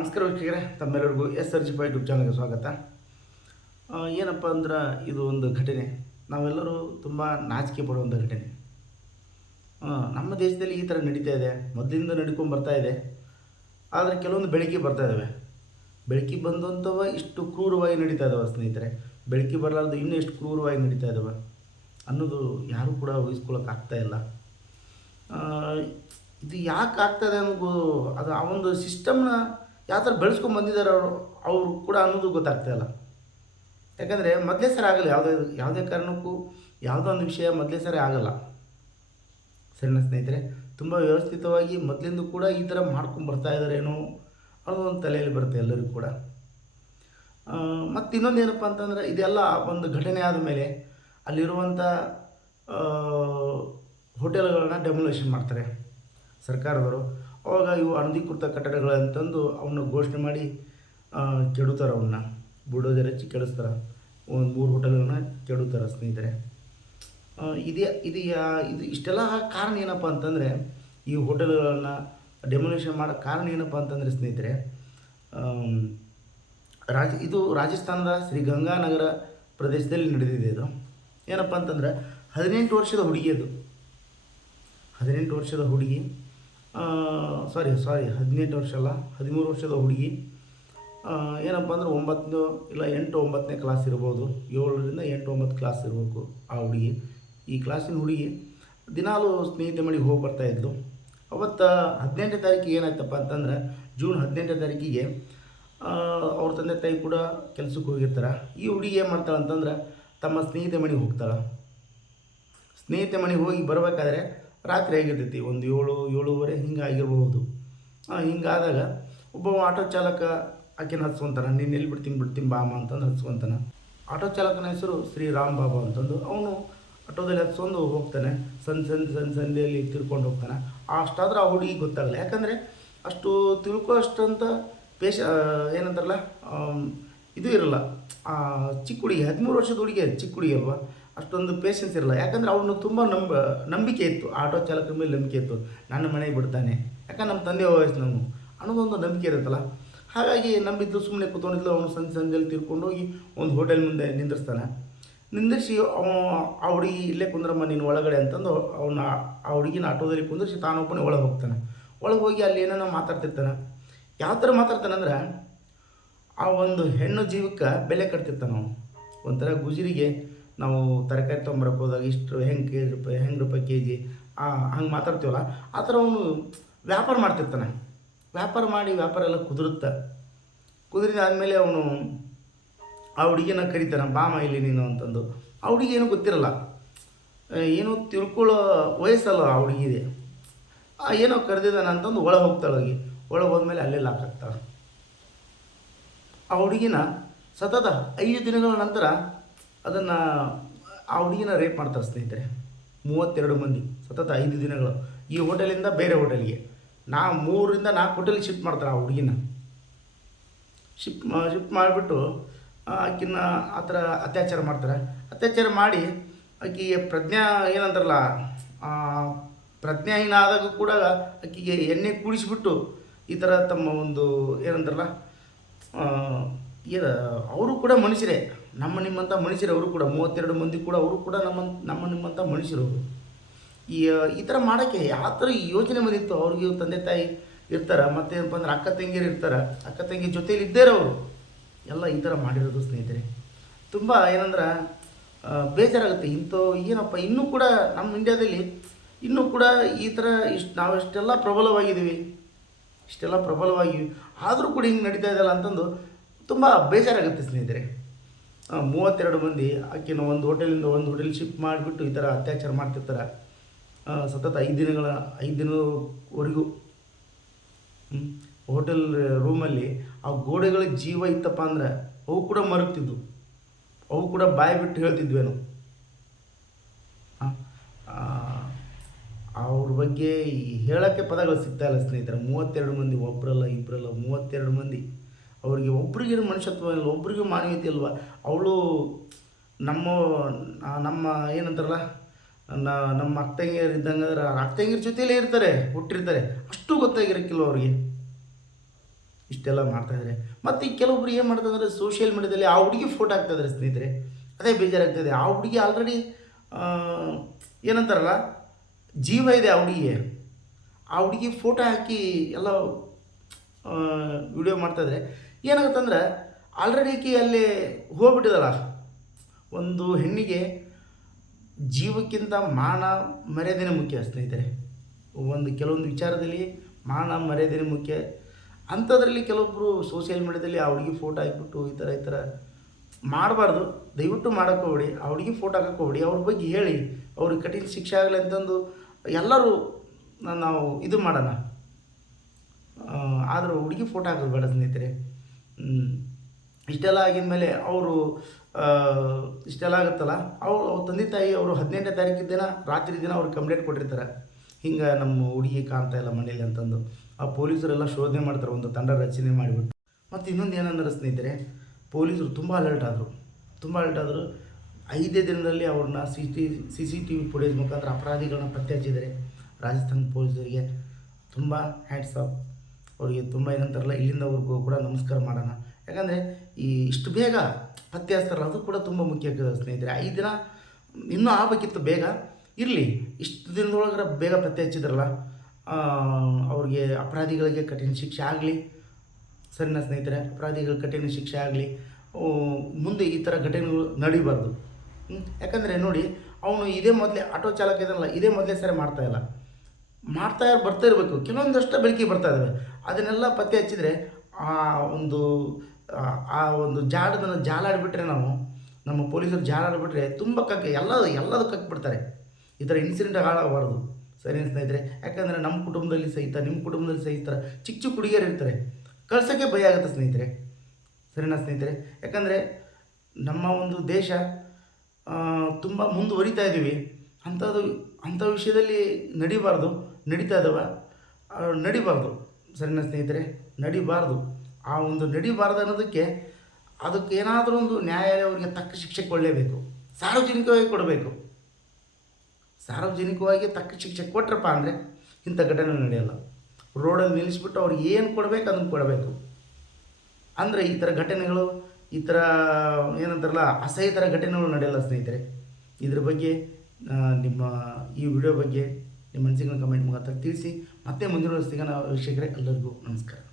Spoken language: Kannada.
ನಮಸ್ಕಾರ ವೀಕ್ಷಕರೇ, ತಮ್ಮೆಲ್ಲರಿಗೂ SRG5 ಯೂಟ್ಯೂಬ್ ಚಾನಲ್ಗೆ ಸ್ವಾಗತ. ಏನಪ್ಪ ಅಂದ್ರೆ ಇದು ಒಂದು ಘಟನೆ, ನಾವೆಲ್ಲರೂ ತುಂಬ ನಾಚಿಕೆ ಪಡುವಂಥ ಘಟನೆ. ನಮ್ಮ ದೇಶದಲ್ಲಿ ಈ ಥರ ನಡೀತಾ ಇದೆ, ಮೊದಲಿಂದ ನಡ್ಕೊಂಡು ಬರ್ತಾ ಇದೆ. ಆದರೆ ಕೆಲವೊಂದು ಬೆಳಕಿಗೆ ಬರ್ತಾ ಇದ್ದಾವೆ. ಬೆಳಕಿಗೆ ಬಂದಂಥವ ಇಷ್ಟು ಕ್ರೂರವಾಗಿ ನಡೀತಾ ಇದ್ದಾವೆ ಸ್ನೇಹಿತರೆ. ಬೆಳಕಿಗೆ ಬರಲಾರ್ದು ಇನ್ನೂ ಎಷ್ಟು ಕ್ರೂರವಾಗಿ ನಡೀತಾ ಇದ್ದಾವೆ ಅನ್ನೋದು ಯಾರೂ ಕೂಡ ಊಹಿಸ್ಕೊಳ್ಳೋಕೆ ಆಗ್ತಾಯಿಲ್ಲ. ಇದು ಯಾಕೆ ಆಗ್ತದೆ ಅನ್ನೋದು ಅದು ಆ ಒಂದು ಸಿಸ್ಟಮ್ನ ಯಾವ ಥರ ಬೆಳೆಸ್ಕೊಂಡು ಬಂದಿದ್ದಾರೆ ಅವರು ಕೂಡ ಅನ್ನೋದು ಗೊತ್ತಾಗ್ತಾಯಿಲ್ಲ. ಯಾಕಂದರೆ ಮೊದಲೇ ಸರಿ ಆಗಲ್ಲ, ಯಾವುದೇ ಕಾರಣಕ್ಕೂ ಯಾವುದೋ ಒಂದು ವಿಷಯ ಮೊದಲೇ ಸರಿ ಆಗಲ್ಲ. ಸರಿನಾ ಸ್ನೇಹಿತರೆ? ತುಂಬ ವ್ಯವಸ್ಥಿತವಾಗಿ ಮೊದಲಿಂದ ಕೂಡ ಈ ಥರ ಮಾಡ್ಕೊಂಡು ಬರ್ತಾ ಇದ್ದಾರೇನೋ ಅನ್ನೋ ಒಂದು ತಲೆಯಲ್ಲಿ ಬರುತ್ತೆ ಎಲ್ಲರಿಗೂ ಕೂಡ. ಮತ್ತು ಇನ್ನೊಂದು ಏನಪ್ಪ ಅಂತಂದರೆ, ಇದೆಲ್ಲ ಒಂದು ಘಟನೆ ಆದ ಮೇಲೆ ಅಲ್ಲಿರುವಂಥ ಹೋಟೆಲ್ಗಳನ್ನ ಡೆಮೊಲೇಷನ್ ಮಾಡ್ತಾರೆ ಸರ್ಕಾರದವರು. ಅವಾಗ ಇವು ಅನಧಿಕೃತ ಕಟ್ಟಡಗಳಂತಂದು ಅವನ್ನ ಘೋಷಣೆ ಮಾಡಿ ಕೆಡುತ್ತಾರೆ. ಅವನ್ನ ಬುಲ್ಡೋಜರ್ ಹಚ್ಚಿ ಕೆಡಿಸ್ತಾರೆ. ಒಂದು 3 ಹೋಟೆಲ್ಗಳನ್ನ ಕೆಡುತ್ತಾರೆ ಸ್ನೇಹಿತರೆ. ಇದು ಇಷ್ಟೆಲ್ಲ ಕಾರಣ ಏನಪ್ಪ ಅಂತಂದರೆ, ಈ ಹೋಟೆಲ್ಗಳನ್ನು ಡೆಮೊಲೇಷನ್ ಮಾಡೋ ಕಾರಣ ಏನಪ್ಪ ಅಂತಂದರೆ ಸ್ನೇಹಿತರೆ, ಇದು ರಾಜಸ್ಥಾನದ ಶ್ರೀ ಗಂಗಾನಗರ ಪ್ರದೇಶದಲ್ಲಿ ನಡೆದಿದೆ. ಇದು ಏನಪ್ಪ ಅಂತಂದರೆ 18 ವರ್ಷದ ಹುಡುಗಿ. ಅದು 18 ವರ್ಷದ ಹುಡುಗಿ, ಸಾರಿ 18 ವರ್ಷ ಅಲ್ಲ, 13 ವರ್ಷದ ಹುಡುಗಿ. ಏನಪ್ಪ ಅಂದ್ರೆ 9 ಇಲ್ಲ 8-9ನೇ ಕ್ಲಾಸ್ ಇರ್ಬೋದು, 7ರಿಂದ 8-9 ಕ್ಲಾಸ್ ಇರಬೇಕು ಆ ಹುಡುಗಿ. ಈ ಕ್ಲಾಸಿನ ಹುಡುಗಿ ದಿನಾಲೂ ಸ್ನೇಹಿತೆ ಮನೆಗೆ ಹೋಗಿ ಬರ್ತಾಯಿದ್ಲು. ಅವತ್ತು 18ನೇ ತಾರೀಕಿಗೆ ಏನಾಯ್ತಪ್ಪ ಅಂತಂದ್ರೆ, ಜೂನ್ 18ನೇ ತಾರೀಕಿಗೆ ಅವ್ರ ತಂದೆ ತಾಯಿ ಕೂಡ ಕೆಲಸಕ್ಕೆ ಹೋಗಿರ್ತಾರೆ. ಈ ಹುಡುಗಿ ಏನು ಮಾಡ್ತಾಳೆ ಅಂತಂದ್ರೆ, ತಮ್ಮ ಸ್ನೇಹಿತೆ ಮನೆಗೆ ಹೋಗ್ತಾಳೆ. ಸ್ನೇಹಿತೆ ಮನೆಗೆ ಹೋಗಿ ಬರಬೇಕಾದ್ರೆ ರಾತ್ರಿ ಆಗಿರ್ತೈತಿ, ಒಂದು 7-7:30 ಹಿಂಗೆ ಆಗಿರ್ಬೋದು. ಹಿಂಗಾದಾಗ ಒಬ್ಬ ಆಟೋ ಚಾಲಕ ಆಕೆನ ಹಚ್ಕೊಂತಾನೆ. ನೀನು ಎಲ್ಲಿ ಬಿಡ್ತೀನಿ ಬಾಮ ಅಂತಂದು ಹಚ್ಕೊತಾನೆ. ಆಟೋ ಚಾಲಕನ ಹೆಸರು ಶ್ರೀರಾಮ್ ಬಾಬಾ ಅಂತಂದು. ಅವನು ಆಟೋದಲ್ಲಿ ಹಚ್ಕೊಂಡು ಹೋಗ್ತಾನೆ. ಸಂಧೆಯಲ್ಲಿ ತಿರ್ಕೊಂಡು ಹೋಗ್ತಾನೆ. ಅಷ್ಟಾದ್ರೆ ಆ ಹುಡುಗಿ ಗೊತ್ತಾಗಲ್ಲ. ಯಾಕಂದರೆ ಅಷ್ಟು ತಿಳ್ಕೊಳ್ಳೋಷ್ಟಂತ ಏನಂತಾರಲ್ಲ, ಇದು ಇರಲ್ಲ. ಚಿಕ್ಕ ಹುಡುಗಿ, 13 ವರ್ಷದ ಹುಡುಗಿ, ಚಿಕ್ಕ ಹುಡುಗಿ ಅಲ್ವಾ, ಅಷ್ಟೊಂದು ಪೇಷನ್ಸ್ ಇರಲ್ಲ. ಯಾಕಂದರೆ ಅವನು ತುಂಬ ನಂಬಿಕೆ ಇತ್ತು, ಆಟೋ ಚಾಲಕನ ಮೇಲೆ ನಂಬಿಕೆ ಇತ್ತು. ನನ್ನ ಮನೆಗೆ ಬಿಡ್ತಾನೆ, ಯಾಕಂದ್ರೆ ನಮ್ಮ ತಂದೆ ವಯಸ್ಸು ನಾವು ಅನ್ನೋದೊಂದು ನಂಬಿಕೆ ಇರುತ್ತಲ್ಲ. ಹಾಗಾಗಿ ನಂಬಿದ್ದು ಸುಮ್ಮನೆ ಕೂತ್ಕೊಂಡಿದ್ಲು. ಅವನು ಸಂಜೆಯಲ್ಲಿ ತಿರ್ಕೊಂಡು ಹೋಗಿ ಒಂದು ಹೋಟೆಲ್ ಮುಂದೆ ನಿಂದಿರಿಸಿ ಆ ಹುಡುಗಿ ಇಲ್ಲೇ ಕುಂದ್ರಮ್ಮ ನೀನು ಒಳಗಡೆ ಅಂತಂದು ಆ ಹುಡುಗಿನ ಆಟೋದಲ್ಲಿ ಕುಂದಿರಿಸಿ ತಾನೊಬ್ಬನೇ ಒಳಗೆ ಹೋಗ್ತಾನೆ. ಒಳಗೆ ಹೋಗಿ ಅಲ್ಲಿ ಏನೇನೋ ಮಾತಾಡ್ತಿರ್ತಾನೆ. ಯಾವ ಥರ ಮಾತಾಡ್ತಾನೆ ಅಂದ್ರೆ, ಆ ಒಂದು ಹೆಣ್ಣು ಜೀವಕ್ಕೆ ಬೆಲೆ ಕಟ್ತಿರ್ತಾನೆ ಅವನು. ಒಂಥರ ಗುಜರಿಗೆ ನಾವು ತರಕಾರಿ ತೊಗೊಂಬರಕ್ಕೆ ಹೋದಾಗ ಇಷ್ಟು ಹೆಂಗೆ ರೂಪಾಯಿ ಕೆಜಿ ಹಂಗೆ ಮಾತಾಡ್ತೀವಲ್ಲ, ಆ ಥರ ಅವನು ವ್ಯಾಪಾರ ಮಾಡ್ತಿರ್ತಾನೆ. ವ್ಯಾಪಾರ ಎಲ್ಲ ಕುದುರಿದಾದ್ಮೇಲೆ ಅವನು ಆ ಹುಡುಗಿನ ಕರೀತಾನೆ, ಬಾಮ ಇಲ್ಲಿ ನೀನು ಅಂತಂದು. ಆ ಹುಡುಗಿ ಏನೂ ಗೊತ್ತಿರಲ್ಲ, ಏನೋ ತಿಳ್ಕೊಳ್ಳೋ ವಯಸ್ಸಲ್ಲ ಆ ಹುಡುಗಿದೆ. ಏನೋ ಕರೆದಿದ್ದಾನೆ ಅಂತಂದು ಒಳಗೆ ಹೋಗ್ತಾಳೋಗಿ. ಒಳಗೆ ಹೋದ್ಮೇಲೆ ಅಲ್ಲೇ ಲಾಕ್ ಆಗ್ತಾಳೆ. ಆ ಹುಡುಗಿನ ಸತತ 5 ದಿನಗಳ ನಂತರ ಅದನ್ನು ಆ ಹುಡುಗಿನ ರೇಪ್ ಮಾಡ್ತಾರೆ ಸ್ನೇಹಿತರೆ. 32 ಮಂದಿ ಸತತ 5 ದಿನಗಳು. ಈ ಹೋಟೆಲಿಂದ ಬೇರೆ ಹೋಟೆಲ್ಗೆ 3ರಿಂದ 4 ಹೋಟೆಲ್ಗೆ ಶಿಫ್ಟ್ ಮಾಡ್ತಾರೆ. ಆ ಹುಡುಗಿನ ಶಿಫ್ಟ್ ಮಾಡಿಬಿಟ್ಟು ಆಕಿನ ಆ ಥರ ಅತ್ಯಾಚಾರ ಮಾಡ್ತಾರೆ. ಅತ್ಯಾಚಾರ ಮಾಡಿ ಆಕೆಗೆ ಏನಂತಾರಲ್ಲ, ಪ್ರಜ್ಞಾಹೀನ ಆದಾಗ ಕೂಡ ಆಕೆಗೆ ಎಣ್ಣೆ ಕುಡಿಸಿಬಿಟ್ಟು ಈ ಥರ ತಮ್ಮ ಒಂದು ಏನಂತಾರಲ್ಲ, ಅವರು ಕೂಡ ಮನುಷ್ಯರೇ, ನಮ್ಮ ನಿಮ್ಮಂಥ ಮನುಷ್ಯರು. ಅವರು ಕೂಡ 32 ಮಂದಿ ಕೂಡ ಅವರು ಕೂಡ ನಮ್ಮ ನಿಮ್ಮಂಥ ಮನುಷ್ಯರು. ಈ ಥರ ಮಾಡೋಕ್ಕೆ ಯಾವ ಥರ ಯೋಚನೆ ಬಂದಿತ್ತು ಅವ್ರಿಗೆ? ತಂದೆ ತಾಯಿ ಇರ್ತಾರೆ, ಮತ್ತು ಏನಪ್ಪ ಅಂದ್ರೆ ಅಕ್ಕ ತಂಗಿಯರು ಇರ್ತಾರೆ. ಅಕ್ಕ ತಂಗಿ ಜೊತೇಲಿ ಇದ್ದೇರೆ ಅವರು ಎಲ್ಲ ಈ ಥರ ಮಾಡಿರೋದು ಸ್ನೇಹಿತರೆ. ತುಂಬ ಏನಂದ್ರೆ ಬೇಜಾರಾಗುತ್ತೆ. ಏನಪ್ಪ ಇನ್ನೂ ಕೂಡ ನಮ್ಮ ಇಂಡಿಯಾದಲ್ಲಿ ಇನ್ನೂ ಕೂಡ ಈ ಥರ ನಾವು ಇಷ್ಟೆಲ್ಲ ಪ್ರಬಲವಾಗಿದ್ದೀವಿ, ಆದರೂ ಕೂಡ ಹಿಂಗೆ ನಡೀತಾ ಇದೆಯಲ್ಲ ಅಂತಂದು ತುಂಬ ಬೇಜಾರಾಗುತ್ತೆ ಸ್ನೇಹಿತರೆ. 32 ಮಂದಿ ಆಕೆನ ಒಂದು ಹೋಟೆಲಿಂದ ಒಂದು ಹೋಟೆಲ್ ಶಿಫ್ಟ್ ಮಾಡಿಬಿಟ್ಟು ಈ ಥರ ಅತ್ಯಾಚಾರ ಮಾಡ್ತಿರ್ತಾರೆ. ಸತತ 5 ದಿನದವರೆಗೂ ಹೋಟೆಲ್ ರೂಮಲ್ಲಿ ಆ ಗೋಡೆಗಳಿಗೆ ಜೀವ ಇತ್ತಪ್ಪ ಅಂದರೆ ಅವು ಕೂಡ ಮರುಗ್ತಿದ್ವು, ಅವು ಕೂಡ ಬಾಯಿ ಬಿಟ್ಟು ಹೇಳ್ತಿದ್ವೇನು. ಅವ್ರ ಬಗ್ಗೆ ಹೇಳೋಕ್ಕೆ ಪದಗಳು ಸಿಗ್ತಾಯಿಲ್ಲ ಸ್ನೇಹಿತರೆ. 32 ಮಂದಿ, ಒಬ್ಬರಲ್ಲ ಇಬ್ಬರಲ್ಲ, 32 ಮಂದಿ. ಅವ್ರಿಗೆ ಒಬ್ರಿಗೆ ಮನುಷ್ಯತ್ವ ಇಲ್ಲ, ಒಬ್ರಿಗೆ ಮಾನವೀಯತೆ ಇಲ್ವಾ? ಅವಳು ನಮ್ಮ ಏನಂತಾರಲ್ಲ, ನಮ್ಮ ಅಕ್ಕ ತಂಗಿಯರು ಇದ್ದಂಗೆ ಅಕ್ಕ ತಂಗಿಯರ ಜೊತೆಯಲ್ಲೇ ಹುಟ್ಟಿರ್ತಾರೆ, ಅಷ್ಟು ಗೊತ್ತಾಗಿರೋಕ್ಕಿಲ್ಲ ಅವ್ರಿಗೆ. ಇಷ್ಟೆಲ್ಲ ಮಾಡ್ತಾಯಿದ್ದಾರೆ. ಮತ್ತು ಈ ಕೆಲವೊಬ್ರು ಏನು ಮಾಡ್ತಾಯಿದ್ದಾರೆ, ಸೋಷಿಯಲ್ ಮೀಡ್ಯಾದಲ್ಲಿ ಆ ಹುಡುಗಿ ಫೋಟೋ ಹಾಕ್ತಾಯಿದ್ದಾರೆ ಸ್ನೇಹಿತರೆ. ಅದೇ ಬೇಜಾರಾಗ್ತದೆ. ಆ ಹುಡುಗಿ ಆಲ್ರೆಡಿ ಏನಂತಾರಲ್ಲ, ಜೀವ ಇದೆ ಆ ಹುಡುಗಿಗೆ. ಆ ಹುಡುಗಿ ಫೋಟೋ ಹಾಕಿ ಎಲ್ಲ ವಿಡಿಯೋ ಮಾಡ್ತಾಯಿದ್ರೆ ಏನಾಗುತ್ತಂದ್ರೆ, ಆಲ್ರೆಡಿ ಈಕೆ ಅಲ್ಲಿ ಹೋಗ್ಬಿಟ್ಟಿದಲ್ಲ. ಒಂದು ಹೆಣ್ಣಿಗೆ ಜೀವಕ್ಕಿಂತ ಮಾನ ಮರ್ಯಾದೆನೇ ಮುಖ್ಯ ಸ್ನೇಹಿತರೆ. ಕೆಲವೊಂದು ವಿಚಾರದಲ್ಲಿ ಮಾನ ಮರ್ಯಾದೆನೇ ಮುಖ್ಯ. ಅಂಥದ್ರಲ್ಲಿ ಕೆಲವೊಬ್ಬರು ಸೋಷಿಯಲ್ ಮೀಡ್ಯಾದಲ್ಲಿ ಆ ಹುಡುಗಿ ಫೋಟೋ ಹಾಕ್ಬಿಟ್ಟು ಈ ಥರ ಮಾಡಬಾರ್ದು. ದಯವಿಟ್ಟು ಮಾಡೋಕ್ಕೆ ಹೋಗ್ಬೇಡಿ. ಆ ಹುಡುಗಿ ಫೋಟೋ ಹಾಕಕ್ಕೆ ಹೋಗ್ಬೇಡಿ. ಅವ್ರ ಬಗ್ಗೆ ಹೇಳಿ, ಅವ್ರಿಗೆ ಕಠಿಣ ಶಿಕ್ಷೆ ಆಗಲಿ ಅಂತಂದು ಎಲ್ಲರೂ ನಾವು ಇದು ಮಾಡೋಣ. ಆದರೂ ಹುಡುಗಿ ಫೋಟೋ ಹಾಕೋದು ಬೇಡ ಸ್ನೇಹಿತರೆ. ಇಷ್ಟೆಲ್ಲ ಆಗಿದ ಮೇಲೆ ಅವರು ಇಷ್ಟೆಲ್ಲ ಆಗುತ್ತಲ್ಲ, ಅವ್ರ ತಂದೆ ತಾಯಿ ಅವರು 18ನೇ ತಾರೀಕಿನ ದಿನ ರಾತ್ರಿ ದಿನ ಅವ್ರಿಗೆ ಕಂಪ್ಲೇಂಟ್ ಕೊಟ್ಟಿರ್ತಾರೆ, ಹಿಂಗೆ ನಮ್ಮ ಹುಡುಗಿ ಕಾಣ್ತಾ ಇಲ್ಲ ಮನೇಲಿ ಅಂತಂದು. ಆ ಪೊಲೀಸರೆಲ್ಲ ಶೋಧನೆ ಮಾಡ್ತಾರೆ, ಒಂದು ತಂಡ ರಚನೆ ಮಾಡಿಬಿಟ್ಟು. ಮತ್ತು ಇನ್ನೊಂದು ಏನಂದ್ರೆ ಸ್ನೇಹಿತರೆ, ಪೊಲೀಸರು ತುಂಬ ಅಲರ್ಟ್ ಆದರು. 5 ದಿನದಲ್ಲಿ ಅವ್ರನ್ನ CCTV ಫುಟೇಜ್ ಮುಖಾಂತರ ಅಪರಾಧಿಗಳನ್ನ ಪತ್ತೆ ಹಚ್ಚಿದ್ದಾರೆ. ರಾಜಸ್ಥಾನ ಪೊಲೀಸರಿಗೆ ತುಂಬ ಹ್ಯಾಟ್ಸ್ ಆಫ್. ಅವರಿಗೆ ತುಂಬ ಏನಂತಾರಲ್ಲ, ಇಲ್ಲಿಂದವರೆಗೂ ಕೂಡ ನಮಸ್ಕಾರ ಮಾಡೋಣ. ಯಾಕಂದರೆ ಇಷ್ಟು ಬೇಗ ಪತ್ತೆ ಹಚ್ತಾರಲ್ಲ, ಅದು ಕೂಡ ತುಂಬ ಮುಖ್ಯ ಸ್ನೇಹಿತರೆ. 5 ದಿನ ಇನ್ನೂ ಆಗಬೇಕಿತ್ತು, ಬೇಗ ಇರಲಿ. ಇಷ್ಟು ದಿನದೊಳಗಡೆ ಬೇಗ ಪತ್ತೆ ಹಚ್ಚಿದ್ರಲ್ಲ, ಅವ್ರಿಗೆ ಅಪರಾಧಿಗಳಿಗೆ ಕಠಿಣ ಶಿಕ್ಷೆ ಆಗಲಿ. ಸರಿನಾ ಸ್ನೇಹಿತರೆ? ಅಪರಾಧಿಗಳಿಗೆ ಕಠಿಣ ಶಿಕ್ಷೆ ಆಗಲಿ. ಮುಂದೆ ಈ ಥರ ಘಟನೆಗಳು ನಡೀಬಾರ್ದು. ಯಾಕಂದರೆ ನೋಡಿ, ಅವನು ಇದೇ ಮೊದಲೇ ಆಟೋ ಚಾಲಕ ಇದನ್ನಲ್ಲ, ಇದೇ ಮೊದಲೇ ಸರಿ ಬರ್ತಾ ಇರಬೇಕು. ಕೆಲವೊಂದಷ್ಟು ಬೆಳಕಿಗೆ ಬರ್ತಾ ಇದ್ದಾವೆ. ಅದನ್ನೆಲ್ಲ ಪತ್ತೆ ಹಚ್ಚಿದರೆ ಆ ಒಂದು ಜಾಲಾಡಿಬಿಟ್ರೆ, ನಮ್ಮ ಪೊಲೀಸರು ಜಾಲಾಡಿಬಿಟ್ರೆ ತುಂಬ ಎಲ್ಲದೂ ಕಕ್ಬಿಡ್ತಾರೆ. ಈ ಥರ ಇನ್ಸಿಡೆಂಟ್ ಹಾಳಾಗಬಾರ್ದು. ಸರಿ ಸ್ನೇಹಿತರೆ? ಯಾಕಂದರೆ ನಮ್ಮ ಕುಟುಂಬದಲ್ಲಿ ಸಹಿತ, ನಿಮ್ಮ ಕುಟುಂಬದಲ್ಲಿ ಸಹಿತ ಚಿಕ್ಕ ಹುಡುಗಿಯರು ಇರ್ತಾರೆ, ಕಳ್ಸೋಕ್ಕೆ ಭಯ ಆಗುತ್ತೆ ಸ್ನೇಹಿತರೆ. ಸರಿನಾ ಸ್ನೇಹಿತರೆ? ಯಾಕಂದರೆ ನಮ್ಮ ಒಂದು ದೇಶ ತುಂಬ ಮುಂದುವರಿತಾ ಇದ್ದೀವಿ. ಅಂಥ ವಿಷಯದಲ್ಲಿ ನಡೀತಾ ಇದ್ದಾವೆ, ನಡಿಬಾರ್ದು. ಸರಿನಾ ಸ್ನೇಹಿತರೆ? ನಡಿಬಾರ್ದು. ಆ ಒಂದು ನಡಿಬಾರ್ದು ಅನ್ನೋದಕ್ಕೆ ಅದಕ್ಕೆ ಏನಾದರೂ ಒಂದು ನ್ಯಾಯಾಲಯ ಅವರಿಗೆ ತಕ್ಕ ಶಿಕ್ಷೆ ಕೊಡಲೇಬೇಕು. ಸಾರ್ವಜನಿಕವಾಗಿ ತಕ್ಕ ಶಿಕ್ಷೆ ಕೊಟ್ರಪ್ಪ ಅಂದರೆ ಇಂಥ ಘಟನೆ ನಡೆಯಲ್ಲ. ರೋಡಲ್ಲಿ ನಿಲ್ಲಿಸ್ಬಿಟ್ಟು ಅವ್ರಿಗೆ ಏನು ಕೊಡಬೇಕು ಅದನ್ನು ಕೊಡಬೇಕು. ಅಂದರೆ ಈ ಥರ ಘಟನೆಗಳು, ಈ ಥರ ಏನಂತಾರಲ್ಲ, ಅಸಹ್ಯಕರ ಘಟನೆಗಳು ನಡೆಯಲ್ಲ ಸ್ನೇಹಿತರೆ. ಇದ್ರ ಬಗ್ಗೆ ನಿಮ್ಮ ಈ ವಿಡಿಯೋ ಬಗ್ಗೆ ನಿಮ್ಮ ಅನಿಸಿಕೆಗಳನ್ನು ಕಮೆಂಟ್ ಮುಖಾಂತರ ತಿಳಿಸಿ. ಮತ್ತೆ ಮುಂದಿನ ಸಿಗೋಣ ವೀಕ್ಷಕರೇ. ಎಲ್ಲರಿಗೂ ನಮಸ್ಕಾರ.